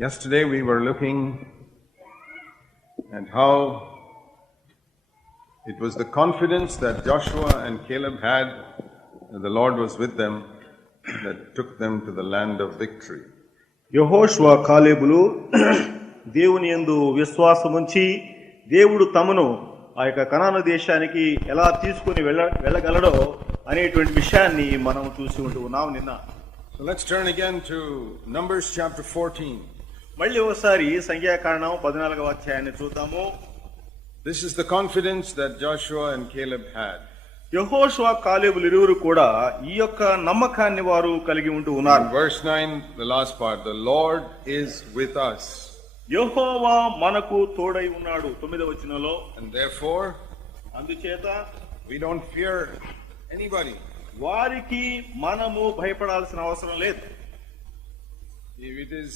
Yesterday we were looking at how it was the confidence that Joshua and Caleb had that the Lord was with them that took them to the land of victory. యహోష్వ కాలేబులు దేవుని యందు విశ్వాసముంచి దేవుడు తమను ఆ యొక్క కనాను దేశానికి ఎలా తీసుకుని వెళ్ళ వెళ్ళగలడో అనేటువంటి విషయాన్ని మనం చూసి ఉంటూ ఉన్నాం నిన్న So let's turn again to Numbers chapter 14. మళ్ళీ ఒకసారి సంఖ్యాకాండం పద్నాలుగవ అధ్యాయాన్ని చూద్దాము This is the confidence that Joshua and Caleb had. యహోష్వ కాలేబులు ఇరువురు కూడా ఈ యొక్క నమ్మకాన్ని వారు కలిగి ఉంటూ ఉన్నారు In verse 9, the last part, the Lord is with us. యహోవా మనకు తోడై ఉన్నాడు తొమ్మిదవ వచనంలో And therefore, అందుచేత we don't fear anybody. వారికి మనము భయపడాల్సిన అవసరం లేదు If it is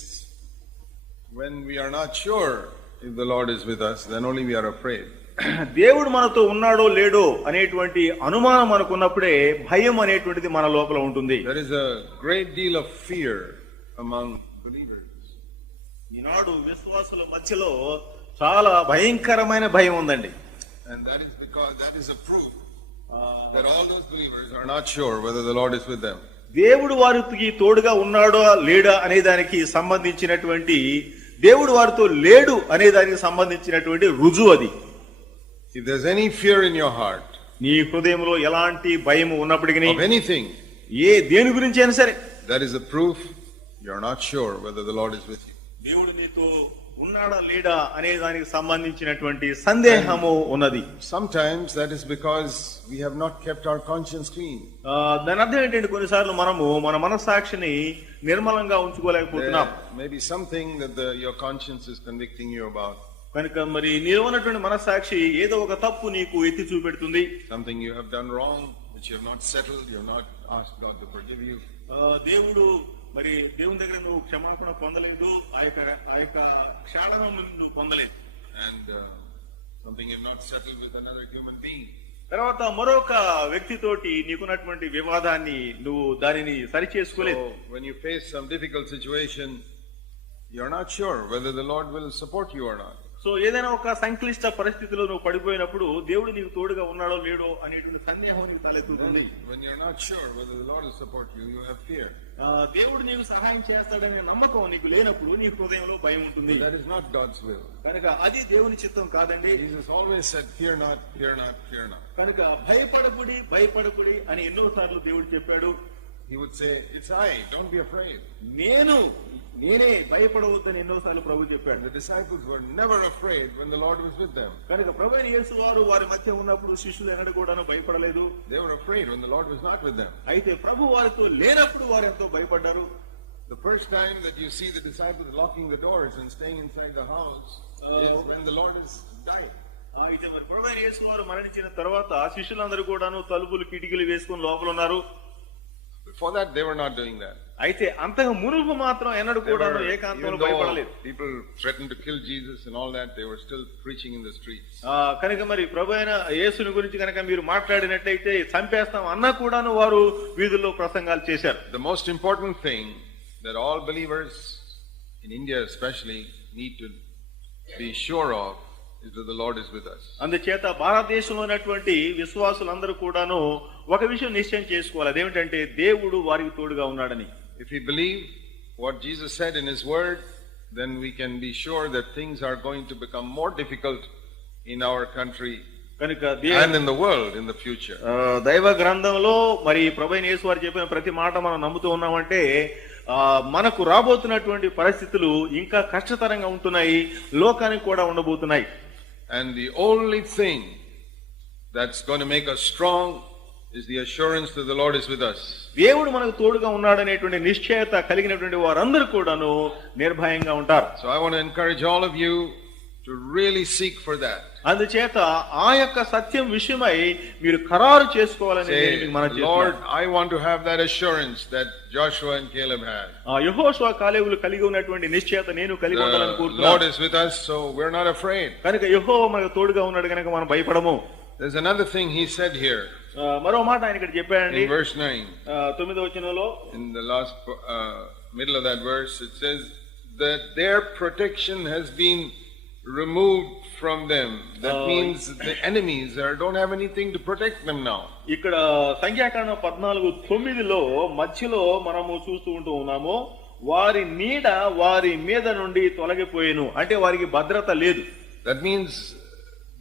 when we are not sure if the lord is with us then only we are afraid. దేవుడు మనతో ఉన్నాడో లేడో అనేటువంటి అనుమానం మనకున్నప్పుడే భయం అనేటువంటిది మన లోపల ఉంటుంది. There is a great deal of fear among ఈనాడు విశ్వాసుల మధ్యలో చాలా భయంకరమైన భయం ఉందండి. And that is because that is a proof that all are not sure whether Lord is with them దేవుడు వారికి తోడుగా ఉన్నాడో లేడా అనే దానికి సంబంధించినటువంటి దేవుడు వారితో లేడు అనే దానికి సంబంధించినటువంటి రుజువు అది. Any fear in your heart నీ హృదయంలో ఎలాంటి భయం ఉన్నప్పటికీ ఎనీథింగ్ ఏ దేని గురించి అయినా సరే that is the proof you are not sure దేవుడు నీతో ఉన్నాడా లేడా అనే దానికి సంబంధించినటువంటి సందేహము ఉన్నది. Sometimes that is because we have not kept our conscience clean దాని అర్థం ఏంటంటే కొన్నిసార్లు మనము మన మనస్సాక్షిని నిర్మలంగా ఉంచుకోలేకపోతున్నాం. Maybe something that your conscience is convicting you about కనుక మరి నీ ఉన్నటువంటి మనస్సాక్షి ఏదో ఒక తప్పు నీకు ఎత్తి చూపెడుతుంది. Something you have done wrong which you have not settled you have not asked God to forgive you దేవుడు మరి దేవుని దగ్గర నువ్వు క్షమాపణ పొందలేదు ఆ యొక్క ఆ యొక్క క్షాణం నువ్వు పొందలేదు. And something in not settle with another human being తర్వాత మరొక వ్యక్తితోటి నీకున్నటువంటి వివాదాన్ని నువ్వు దానిని సరి చేసుకోలేదు face some difficult situation you are support you so ఏదైనా ఒక సంక్లిష్ట పరిస్థితిలో నువ్వు పడిపోయినప్పుడు దేవుడు నీకు తోడుగా ఉన్నాడో లేడో అనేటువంటి సందేహం నీకు తలెత్తుతుంది. దేవుడు నీకు సహాయం చేస్తాడనే నమ్మకం నీకు లేనప్పుడు నీ హృదయంలో భయం ఉంటుంది. Will. కనుక అది దేవుని చిత్తం కాదండి. కనుక భయపడకుడి భయపడకుడి అని ఎన్నో సార్లు దేవుడు చెప్పాడు. He would say, It's I, don't be afraid. నేను నేనే భయపడవద్దని ఎన్నోసార్లు ప్రభు చెప్పాడు The disciples were never afraid when the Lord was with them. కనుక ప్రభు యేసు వారు వారి మధ్య ఉన్నప్పుడు శిష్యులు ఎన్నడూ కూడాను భయపడలేదు They were afraid when the Lord was not with them. అయితే ప్రభు వారితో లేనప్పుడు వారు ఎంతో భయపడ్డారు The first time that you see the disciples locking the doors and staying inside the house is when the Lord is dying. అయితే మరి ప్రభు యేసు వారు మరణించిన తర్వాత శిష్యులందరూ కూడాను తలుపులు కిటికీలు వేసుకుని లోపల ఉన్నారు Before that, they were not doing that. అయితే అంతకు మునుపు మాత్రం ఎన్నడూ They కూడాను were, ఏకాంతంలో even though భయపడలేదు people threatened to kill Jesus and all that, they were still preaching in the streets. ఆ, కనుక మరి ప్రభు అయిన యేసుని గురించి కనుక మీరు మాట్లాడినట్టయితే చంపేస్తాం అన్నా కూడాను వారు వీధుల్లో ప్రసంగాలు చేశారు The most important thing that all believers in India especially need to be sure of is that the Lord is with us. అందుచేత భారతదేశంలో ఉన్నటువంటి విశ్వాసులందరూ కూడాను ఒక విషయం నిశ్చయం చేసుకోవాలి. అదేమిటంటే దేవుడు వారికి తోడుగా ఉన్నాడని. If you believe what Jesus said in his word then we can be sure that things are going to become more difficult in our country కనుక and in the world in the future దైవ గ్రంథంలో మరి ప్రభు యేసు వారు చెప్పిన ప్రతి మాట మనం నమ్ముతూ ఉన్నామంటే మనకు రాబోతున్నటువంటి పరిస్థితులు ఇంకా కష్టతరంగా ఉంటున్నాయి లోకానికి కూడా ఉండబోతున్నాయి. And the only thing that's gonna make a strong is the assurance that the Lord is with us. దేవుడు మనకు తోడుగా ఉన్నాడనేటువంటి నిశ్చయత కలిగినటువంటి వారందరూ కూడాను నిర్భయంగా ఉంటారు So I want to encourage all of you to really seek for that. అందుచేత ఆ యొక్క సత్యం విషయమై మీరు ఖరారు చేసుకోవాలని నేను Say, మీకు మనం Lord, I want to have that assurance that Joshua and Caleb had. యహోశ్వ కాలేవులు కలిగి ఉన్నటువంటి నిశ్చయత నేను కలిగి ఉండాలని The Lord కోరుతున్నాను is with us, so we're not afraid. కనుక యహో మనకు తోడుగా ఉన్నాడు కనుక మనం భయపడము There's another thing he said here ఆ, మరో మాట ఆయన ఇక్కడ చెప్పాడండి in verse 9. ఆ, తొమ్మిదో వచనంలో In the last uh, middle of that verse, it says, that their protection has been removed from them. That Oh. means the enemies are, don't have anything to protect them now. ఇక్కడ సంఖ్యాకాండం పద్నాలుగు తొమ్మిదిలో మధ్యలో మనము చూస్తూ ఉంటూ ఉన్నాము వారి నీడ వారి మీద నుండి తొలగిపోయేను అంటే వారికి భద్రత లేదు That means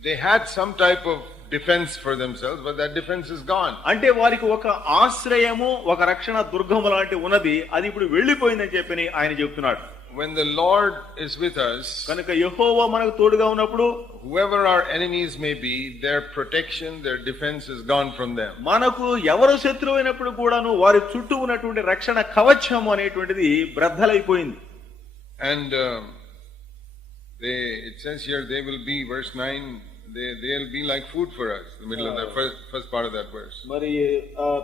they had some type of defense for themselves, but that defense is gone. అంటే వారికి ఒక ఆశ్రయము ఒక రక్షణ దుర్గము లాంటి ఉన్నది అది ఇప్పుడు వెళ్ళిపోయిందని చెప్పని ఆయన చెప్తున్నాడు When the Lord is with us, కనుక యెహోవా మనకు తోడుగా ఉన్నప్పుడు whoever our enemies may be, their protection, their defense is gone from them. మనకు ఎవరు శత్రువు అయినప్పుడు కూడాను వారి చుట్టూ ఉన్నటువంటి రక్షణ కవచం అనేటువంటిది బ్రద్దలైపోయింది And um, they, it says here, they will be, verse 9, they, they'll be like food for us, the middle of that first, first part of that verse. మరి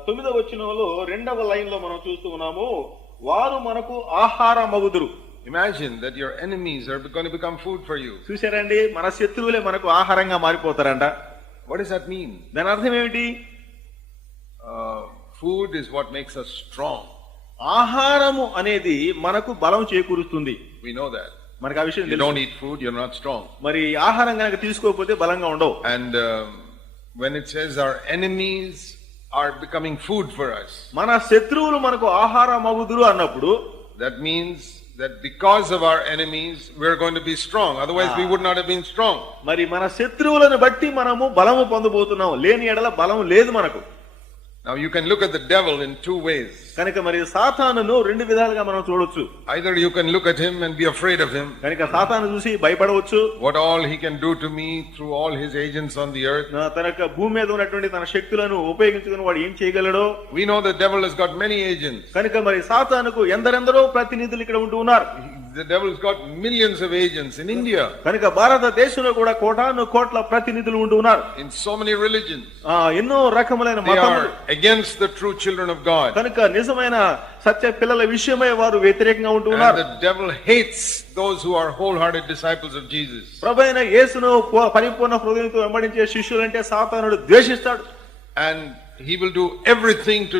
తొమ్మిదవ వచనంలో రెండవ లైన్లో మనం చూస్తూ ఉన్నాము వారు మనకు ఆహారమగుదురు Imagine that your enemies are going to become food for you. చూశారండి మన శత్రువులే మనకు ఆహారంగా మారిపోతారంట What does that mean? దాని అర్థం ఏమిటి Uh, food is what makes us strong. ఆహారము అనేది మనకు బలం చేకూరుస్తుంది We know that. మనకు ఆ విషయం You తెలుసు don't eat food, you're not strong. మరి ఆహారం కనుక తీసుకోకపోతే బలంగా ఉండవు And um, when it says our enemies are becoming food for us, మన శత్రువులు మనకు ఆహారం అగుదురు అన్నప్పుడు that means that because of our enemies, we're going to be strong. Otherwise, we would not have been strong. మరి మన శత్రువులను బట్టి మనము బలము పొందబోతున్నాం లేని ఎడల బలం లేదు మనకు Now, you can look at the devil in two ways. కనుక మరి సాతానును రెండు విధాలుగా మనం చూడొచ్చు Either you can look at him and be afraid of him, కనుక సాతాను చూసి భయపడవచ్చు what all he can do to me through all his agents on the earth. నా తన యొక్క భూమి మీద ఉన్నటువంటి తన శక్తులను ఉపయోగించుకుని వాడు ఏం చేయగలడో We know the devil has got many agents. కనుక మరి సాతానుకు ఎందరెందరో ప్రతినిధులు ఇక్కడ ఉంటూ ఉన్నారు The devil's got millions of agents in India, కనుక భారతదేశంలో కూడా కోటాను కోట్ల ప్రతినిధులు ఉంటూ ఉన్నారు in so many religions. ఆ ఎన్నో రకములైన They మతములు are against the true children of God. కనుక నిజమైన సత్య పిల్లల విషయమై వారు వ్యతిరేకంగా ఉంటూ And ఉన్నారు the devil hates those who are wholehearted disciples of Jesus. ప్రభు అయిన యేసును ప- పరిపూర్ణ హృదయంతో వెంబడించే శిష్యులంటే సాతానుడు ద్వేషిస్తాడు And he will do everything to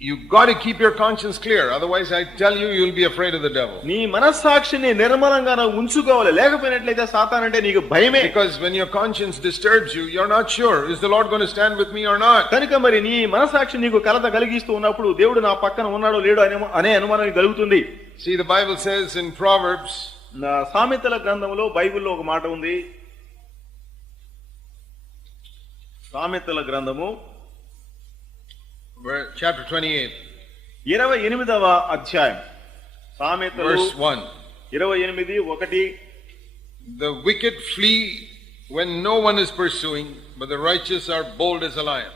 you got to keep your conscience clear. Otherwise, I tell you, you'll be afraid of the devil. నీ మనస్సాక్షిని నిర్మలంగా ఉంచుకోవాలి లేకపోయినట్లయితే సాతాన్ అంటే నీకు భయమే Because when your conscience disturbs you, you're not sure is the Lord going to stand with me or not. కనుక మరి నీ మనసాక్షి నీకు కలత కలిగిస్తూ ఉన్నప్పుడు దేవుడు నా పక్కన ఉన్నాడో లేడో అనే అనే అనుమానం కలుగుతుంది See, the Bible says in Proverbs, నా సామెతల గ్రంథంలో బైబిల్లో ఒక మాట ఉంది సామెతల గ్రంథము chapter 28, ఇరవై ఎనిమిదవ అధ్యాయం సామెతలు verse 1. ఇరవై ఎనిమిది ఒకటి The wicked flee when no one is pursuing, but the righteous are bold as a lion.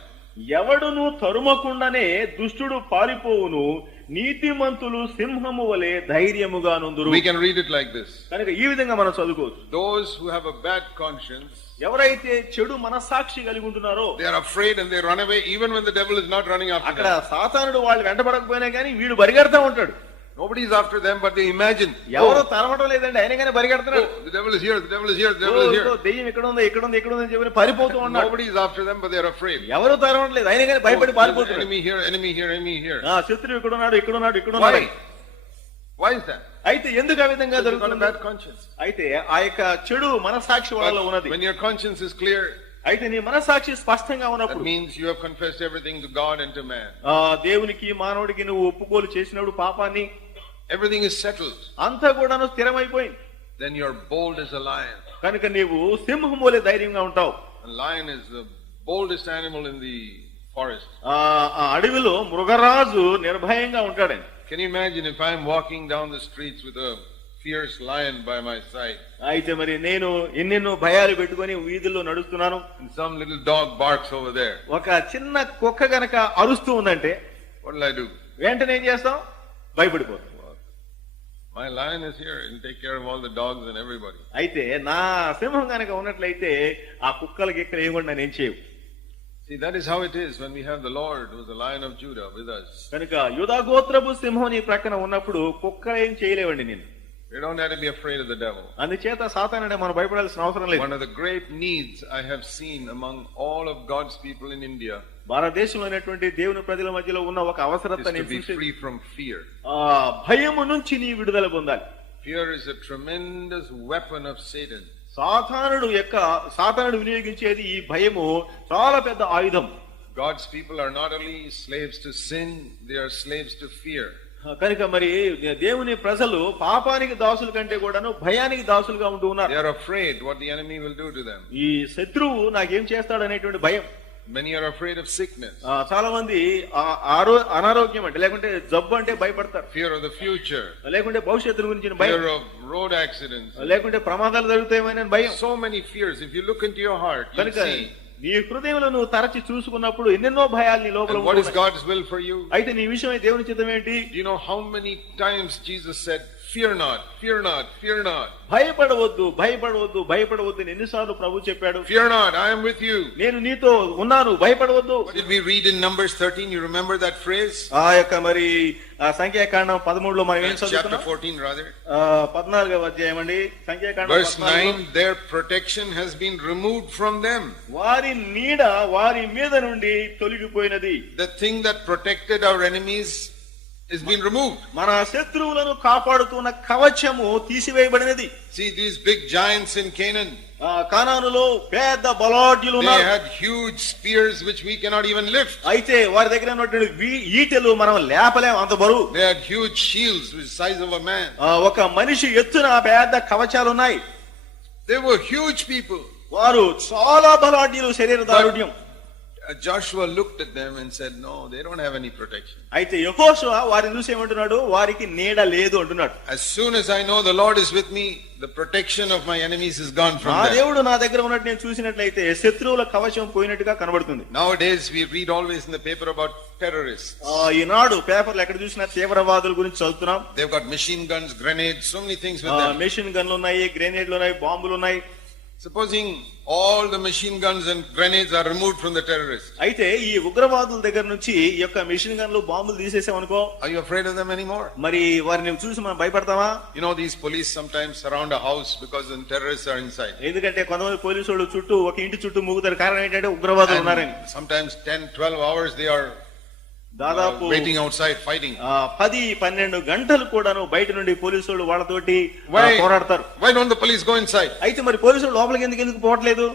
ఎవడును తరుమకుండానే దుష్టుడు పారిపోవును నీతిమంతులు సింహము వలె ధైర్యముగా నుందురు. We can read it like this కనుక ఈ విధంగా మనం చదువుకోవచ్చు. Those who have a bad conscience ఎవరైతే చెడు మనసాక్షి కలిగి ఉంటున్నారో they are afraid and they run away even when the devil is not running after అక్కడ సాతానుడు వాళ్ళు వెంటబడకపోయినా కానీ వీడు బరిగెడతా ఉంటాడు. Nobody is after them, but they imagine, ఎవరు oh, తరమటం లేదండి ఆయన కానీ పరిగెడుతున్నాడు oh, the devil is here, the devil is here, the oh, devil is oh, here. దెయ్యం ఇక్కడ ఉంది ఇక్కడ ఉంది ఇక్కడ ఉంది అని చెప్పి పరిపోతూ ఉన్నాడు Nobody is after them, but they are afraid. ఎవరు తరమట్లేదు ఆయన కానీ Oh, భయపడి there's an పారిపోతున్నాడు enemy here, enemy here, enemy here. ఆ శత్రువు ఇక్కడ ఉన్నాడు ఇక్కడ ఉన్నాడు ఇక్కడ ఉన్నాడు Why? Why is that? అయితే ఎందుకు ఆ విధంగా Because you've got a జరుగుతుంది bad conscience. అయితే ఆ యొక్క చెడు మనస్సాక్షి వాళ్ళలో But ఉన్నది when your conscience is clear, అయితే నీ మనస్సాక్షి స్పష్టంగా that ఉన్నప్పుడు means you have confessed everything to God and to man. ఆ దేవునికి మానవుడికి నువ్వు ఒప్పుకోలు చేసినప్పుడు పాపాన్ని Everything is settled. అంతా కూడాను స్థిరమైపోయింది Then you're bold as a lion. కనుక నీవు సింహం వలె ధైర్యంగా ఉంటావు A lion is the boldest animal in the forest. ఆ ఆ అడవిలో మృగరాజు నిర్భయంగా ఉంటాడండి Can you imagine if I'm walking down the streets with a fierce lion by my side అయితే మరి నేను ఎన్నెన్నో భయాలు పెట్టుకొని వీధుల్లో నడుస్తున్నాను and some little dog barks over there? ఒక చిన్న కుక్క గనక అరుస్తూ ఉందంటే What will I do? వెంటనే ఏం చేస్తాం భయపడిపోతాం My lion is here. He'll take care of all the dogs and everybody. అయితే నా సింహం కనుక ఉన్నట్లయితే ఆ కుక్కలకి ఇక్కడ ఏమకుండా నేను చేయవు See, that is how it is when we have the Lord, who is the lion of Judah, with us. కనుక యుధాగోత్రపు సింహం నీ ప్రక్కన ఉన్నప్పుడు కుక్కలు ఏం చేయలేవండి నేను We don't have to be afraid of the devil. అందుచేత సాతానుడే మనం భయపడాల్సిన అవసరం లేదు One of the great needs I have seen among all of God's people in India భారతదేశంలో భారతదేశంలోనేటువంటి దేవుని ప్రజల మధ్యలో ఉన్న ఒక అవసరత భయము నుంచి నీ విడుదల పొందాలి. Fear is tremendous weapon of Satan సాతానుడు యొక్క సాతానుడు వినియోగించేది ఈ భయము చాలా పెద్ద ఆయుధం. God's people are not only slaves to sin they are slaves to fear కనుక మరి దేవుని ప్రజలు పాపానికి దాసుల కంటే కూడాను భయానికి దాసులుగా ఉంటూ ఉన్నారు. ఈ శత్రువు నాకేం చేస్తాడు అనేటువంటి భయం. Many are afraid of sickness, ఆ, చాలా మంది ఆ- ఆరో అనారోగ్యం అంటే లేకుంటే జబ్బు అంటే భయపడతారు fear of the future, లేకుంటే భవిష్యత్తు గురించి భయం fear of road accidents. లేకుంటే ప్రమాదాలు జరుగుతాయేమని భయం So many fears. If you look into your heart, you కనుక see. నీ హృదయంలో నువ్వు తరచి చూసుకున్నప్పుడు ఎన్నెన్నో భయాలు నీ లోపల And what is ఉంటున్నాయి. God's will for you? అయితే నీ విషయమై దేవుని చిత్తం ఏంటి Do you know how many times Jesus fear not fear not fear not భయపడవద్దు భయపడవద్దు భయపడవద్దు ఎన్నిసార్లు ప్రభు చెప్పాడు. Fear not I with you నేను నీతో ఉన్నాను భయపడవద్దు. Did we read in Numbers 13 you remember that phrase ఆ యొక్క మరి ఆ సంఖ్యాకాండం 13 లో మనం ఏం చదువుతున్నాం? చాప్టర్ 14 రాదర్ ఆ 14 అధ్యాయం అండి. సంఖ్యాకాండం verse 9 their protection has been removed from them వారి నీడ వారి మీద నుండి తొలగిపోయినది. The thing that protected our enemies is being removed. మన శత్రువులను కాపాడుతున్న కవచము తీసివేయబడినది See, these big giants in Canaan, కానానులో పెద్ద బలాఢ్యులు they ఉన్నారు had huge spears which we cannot even lift. అయితే వారి దగ్గర ఉన్నటువంటి ఈటెలు మనం లేపలేం అంత బరువు They had huge shields which size of a man. ఒక మనిషి ఎత్తున పెద్ద కవచాలు ఉన్నాయి They were huge people. వారు చాలా బలాఢ్యులు శరీర దారుఢ్యం Uh, Joshua looked at them and said, No, they don't have any protection. అయితే యహోషువ వారిని చూసి ఏమంటున్నాడు వారికి నీడ లేదు అంటున్నాడు As soon as I know the Lord is with me, the protection of my enemies is gone నా from them. దేవుడు నా దగ్గర ఉన్నట్టు నేను చూసినట్లయితే శత్రువుల కవచం పోయినట్టుగా కనబడుతుంది Nowadays, we read always in the paper about terrorists. ఈనాడు పేపర్లు ఎక్కడ చూసినా తీవ్రవాదుల గురించి చదువుతున్నాం They've got machine guns, grenades, so many things with them. Machine గన్లు ఉన్నాయి గ్రెనేడ్లు ఉన్నాయి బాంబులు ఉన్నాయి Supposing all the machine guns and grenades are removed from the terrorists, అయితే ఈ ఉగ్రవాదుల దగ్గర నుంచి ఈ యొక్క మెషిన్ గన్లు బాంబులు తీసేసామనుకో are you afraid of them anymore? మరి వారిని చూసి మనం భయపడతామా You know, these police sometimes surround a house because the terrorists are inside. ఎందుకంటే కొంతమంది పోలీసు వాళ్ళు చుట్టూ ఒక ఇంటి చుట్టూ మూగుతారు కారణం ఏంటంటే ఉగ్రవాదులు ఉన్నారని And sometimes 10, 12 hours they are uh, దాదాపు waiting outside fighting. ఆ, పది పన్నెండు గంటలు కూడాను బయట నుండి పోలీసు వాళ్ళు వాళ్ళతోటి పోరాడతారు why don't the police go inside? అయితే మరి పోలీసులు లోపలికి ఎందుకు ఎందుకు పోవట్లేదు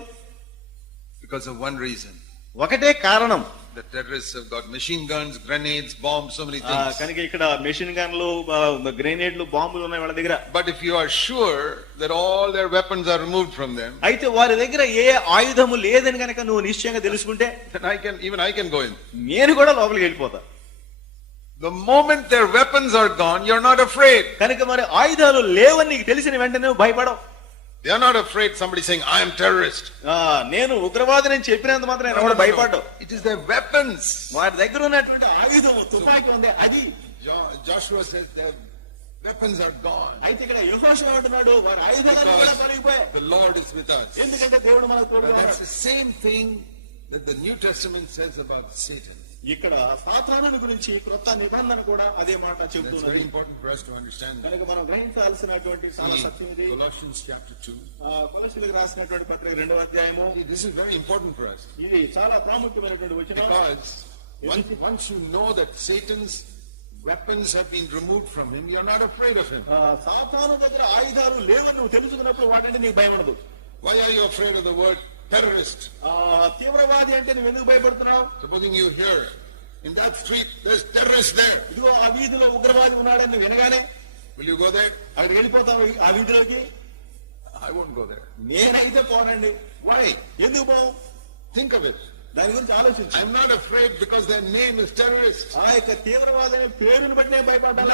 Because of one reason. ఒకటే కారణం The terrorists have got machine guns, grenades, bombs, so many things. కనుక ఇక్కడ మెషిన్ గన్లు గ్రెనేడ్లు బాంబులు ఉన్నాయి వాళ్ళ దగ్గర But if you are sure that all their weapons are removed from them, అయితే వారి దగ్గర ఏ ఆయుధము లేదని కనుక నువ్వు నిశ్చయంగా తెలుసుకుంటే then I can, even I can go in. నేను కూడా లోపలికి వెళ్ళిపోతా The moment their weapons are gone, you're not afraid. కనుక మరి ఆయుధాలు లేవని నీకు తెలిసిన వెంటనే నువ్వు భయపడవు They are not afraid somebody saying, I am terrorist. ఆ, నేను ఉగ్రవాది నేను చెప్పినంత మాత్రం నేను కూడా భయపడ్డావు It is their weapons. వారి దగ్గర ఉన్నటువంటి ఆయుధం తుపాకీ ఉంది అది Jo- Joshua says their weapons are gone. అయితే ఇక్కడ యుహోషు అంటున్నాడు వారి ఆయుధాలు కూడా తొలగిపోయాయి The Lord is with us. ఎందుకంటే దేవుడు మనకు తోడుగా But ఉన్నాడు. that's the same thing that the New Testament says about Satan. ఇక్కడ పాత్రాన గురించి కొత్త నిబంధన కూడా అదే మాట చెబుతున్నది. Important for us to understand కనుక మనం గ్రహించాల్సినటువంటి చాలా సత్యం ఇది. కొలొసియన్స్ చాప్టర్ 2 ఆ కొలొసియలకు రాసినటువంటి పత్రిక రెండవ అధ్యాయము. This is very important for ఇది చాలా ప్రాముఖ్యమైనటువంటి వచనం. Because once once you know that Satan's weapons have been removed from him you're not afraid of him. సాతాను దగ్గర ఆయుధాలు లేవని నువ్వు తెలుసుకున్నప్పుడు వాటిని నీకు భయం ఉండదు why are you afraid of the word terrorist? తీవ్రవాది అంటే నువ్వు ఎందుకు భయపడుతున్నావు Supposing you hear in that street there's terrorists there. ఇదిగో ఆ వీధిలో ఉగ్రవాది ఉన్నాడని నువ్వు వినగానే Will you go there? అక్కడికి వెళ్ళిపోతావు ఆ వీధిలోకి I won't go there. నేనైతే పోనండి Why? ఎందుకు పోవు Think of it. దాని గురించి ఆలోచించు I'm not afraid because their name is terrorist. ఆ యొక్క తీవ్రవాదం పేరుని బట్టి నేను భయపడ్డాను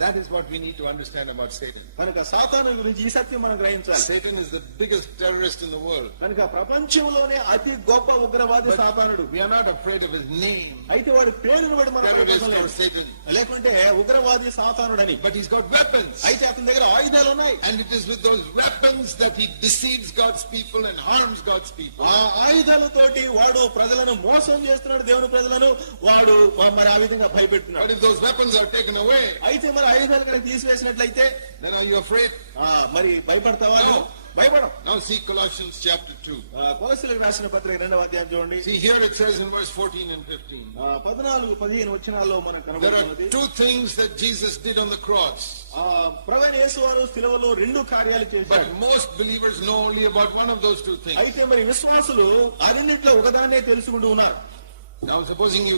That is what we need to understand about Satan. కనుక సాతాను గురించి ఈ సత్యం మనం గ్రహించాలి Satan is the biggest terrorist in the world. కనుక ప్రపంచంలోనే అతి గొప్ప ఉగ్రవాది సాతానుడు We are not afraid of his name. అయితే వాడి పేరును బట్టి మనం Terrorist భయపడడం or లేదు. Satan. లేకుంటే ఉగ్రవాది సాతానుడని But he's got weapons. అయితే అతని దగ్గర ఆయుధాలు ఉన్నాయి And it is with those weapons that he deceives God's people and harms God's people. ఆ ఆయుధాలతోటి వాడు ప్రజలను మోసం చేస్తున్నాడు దేవుని ప్రజలను వాడు మరి ఆ విధంగా But భయపెడుతున్నాడు if those weapons are taken away, అయితే మరి IFL కనుక మరి భయపడతావా? భయపడం now see Colossians chapter 2 Colossian రాసిన పత్రిక అధ్యాయం చూడండి. See here it says in verse 14 and 15 ఆ 14 థింగ్స్ జీసస్ డిడ్ క్రాస్ ఆ ప్రభువైన యేసువారు రెండు కార్యాలు most believers one of those two అయితే మరి విశ్వాసులు అరిన్నిట్లో తెలుసుకుంటూ ఉన్నారు. Now supposing you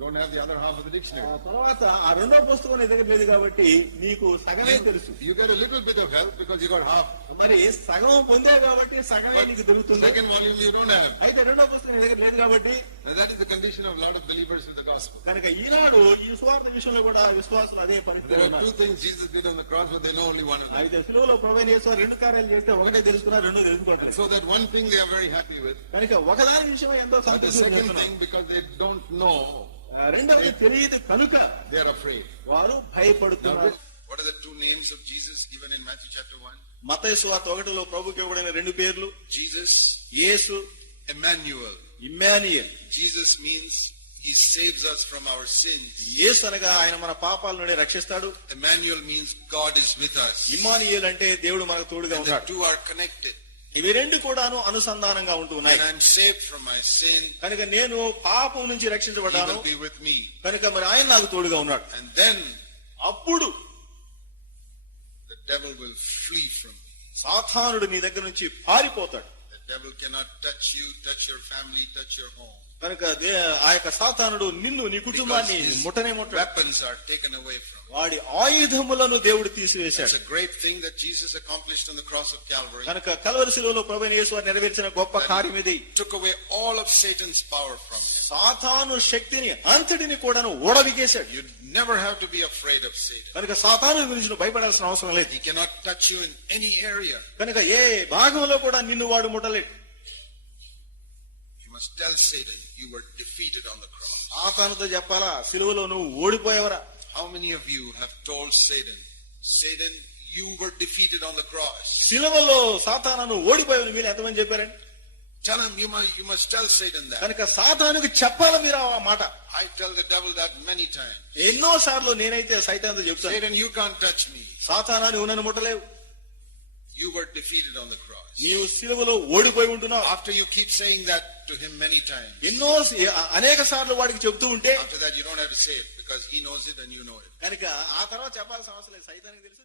don't have the other half of the ఆ dictionary. తర్వాత ఆ రెండో పుస్తకం నీ దగ్గర లేదు కాబట్టి నీకు సగమే తెలుసు You get a little bit of help because you got half. మరి సగం పొందావు కాబట్టి సగమే నీకు దొరుకుతుంది Second volume you don't have. అయితే రెండో పుస్తకం నీ దగ్గర లేదు కాబట్టి And that is the condition of a lot of believers in the gospel. కనుక ఈనాడు ఈ స్వార్థ విషయంలో కూడా విశ్వాసులు అదే There పరిస్థితి are two things Jesus did on the cross, but they know only one of them. అయితే సులువులో ప్రవీణ యేసు రెండు కార్యాలు చేస్తే ఒకటే తెలుసుకున్నారు రెండు And తెలుసుకోవాలి so that one thing they are very happy with, కనుక ఒకదాని విషయం ఎంతో but the సంతోషం second thing, because they don't know, రెండవది తెలియదు కనుక are afraid. వారు భయపడుతున్నారు what are the two names of Jesus given in Matthew chapter 1? మతయ సువార్త ఒకటిలో ప్రభుకి ఇవ్వబడిన రెండు పేర్లు Jesus, యేసు Emmanuel. Emmanuel Jesus means he saves us from our sins. యేసు అనగా ఆయన మన పాపాల నుండి రక్షిస్తాడు Emmanuel means God is with us. Emmanuel అంటే దేవుడు మనకు తోడుగా ఉన్నాడు two are connected. ఇవి రెండు కూడాను అనుసంధానంగా ఉంటూ ఉన్నాయి When I'm saved from my sin, కనుక నేను పాపం నుంచి రక్షించబడ్డాను. కనుక మరి ఆయన నాకు తోడుగా ఉన్నాడు And then అప్పుడు. సాతానుడు నీ దగ్గర నుంచి పారిపోతాడు you, touch your family, touch your home. కనుక ఆ యొక్క సాతానుడు నిన్ను నీ కుటుంబాన్ని ముఠనే ముఠను వాడి ఆయుధములను దేవుడు తీసివేశాడు. Great thing Jesus accomplished on cross of కనుక కల్వరి శిలువలో ప్రభువైన యేసు నెరవేర్చిన గొప్ప కార్యం ఇది took away all of Satan's power from సాతాను శక్తిని అంతటిని కూడాను ఓడవిగేశాడు you never have to be afraid of Satan కనుక సాతాను గురించి భయపడాల్సిన అవసరం లేదు. He cannot touch you area కనుక ఏ భాగంలో కూడా నిన్ను వాడు ముట్టలేడు. Must tell Satan you were defeated on the cross. సాతానుతో చెప్పాలా సిలువలో నువ్వు ఓడిపోయావరా How many of you have told Satan, Satan, you were defeated on the cross? సిలువలో సాతాను ఓడిపోయావని మీరు ఎంతమంది చెప్పారండి Tell him you must, you must tell Satan that. కనుక సాతానుకి చెప్పాలా మీరు ఆ మాట I tell the devil that many times. ఎన్నో సార్లు నేనైతే సైతాన్తో చెప్తాను Satan, you can't touch me. సాతానా నువ్వు నన్ను ముట్టలేవు You were defeated on the cross. నీవు సిలువలో ఓడిపోయి ఉంటున్నావు After you keep saying that to him many times, ఎన్నో అనేక సార్లు వాడికి చెప్తూ ఉంటే after that you don't have to say it because he knows it and you know it. కనుక ఆ తర్వాత చెప్పాల్సిన అవసరం లేదు సైతానికి తెలుసు